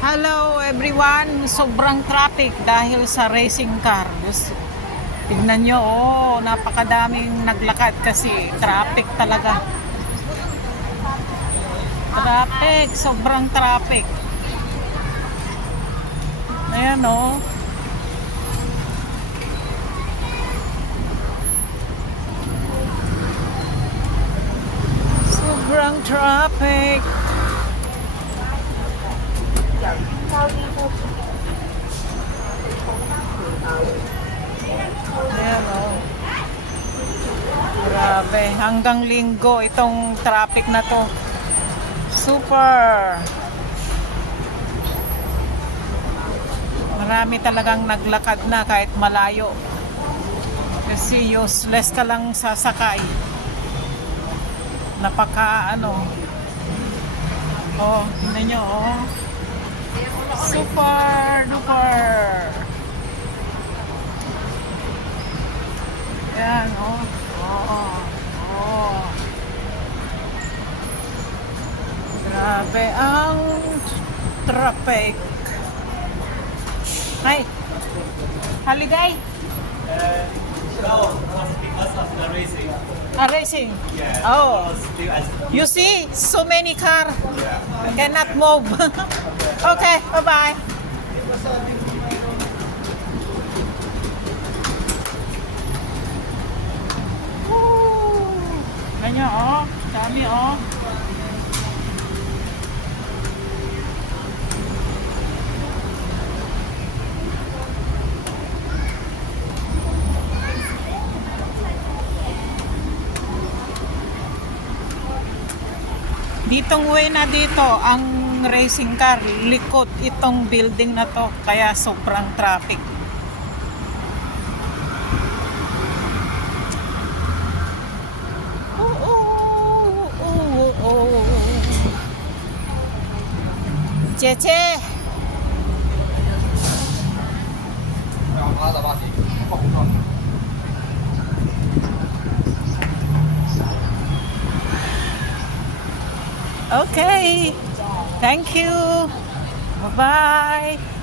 Hello everyone, sobrang traffic dahil sa racing car. Tignan nyo, napakadaming naglakad kasi traffic talaga. Traffic, sobrang traffic. Ayan sobrang traffic. Ayan grabe, hanggang linggo itong traffic na to. Super. Marami talagang naglakad na kahit malayo. Kasi useless ka lang sasakay. Tingnan nyo, super duper. Yan, grabe ang traffic. Hi. Holiday? No, because of the racing. Racing? Yeah. Oh. Still You see, so many car. yeah. Cannot move. Okay, bye-bye. Ganyan, dami, Ditong way na dito, ang racing car, likod itong building na to, kaya sobrang traffic. Cheche! Okay. Thank you. Bye-bye.